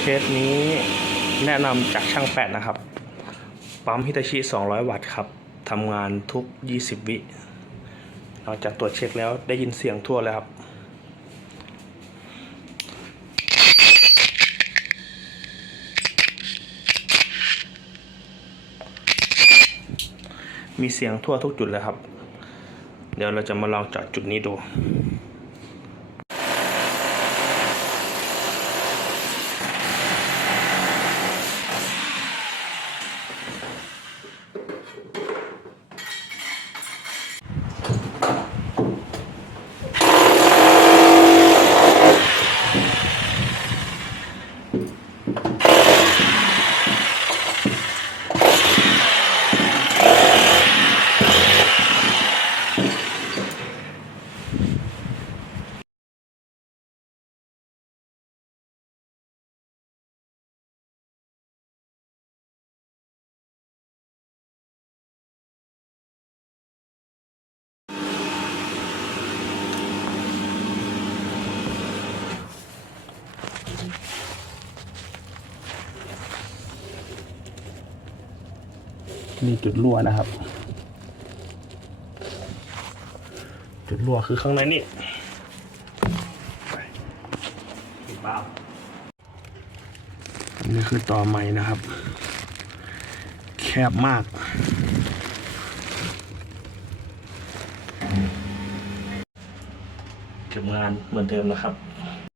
เคสนี้แนะนำจากช่างแปดนะครับ ปั๊มฮิตาชิ 200 วัตต์ครับทำงานทุก 20 วิหลังจากตรวจเช็คแล้วได้ยินเสียงทั่วเลยครับ มีเสียงทั่วทุกจุดเลยครับ เดี๋ยวเราจะมาลองเจอดจุดนี้ดู นี่จุดรั่วนะครับ จุดรั่วคือข้างในนี่ปิดบ้าอันนี้คือต่อไม้นะครับ แคบมากเก็บงานเหมือนเดิมนะครับ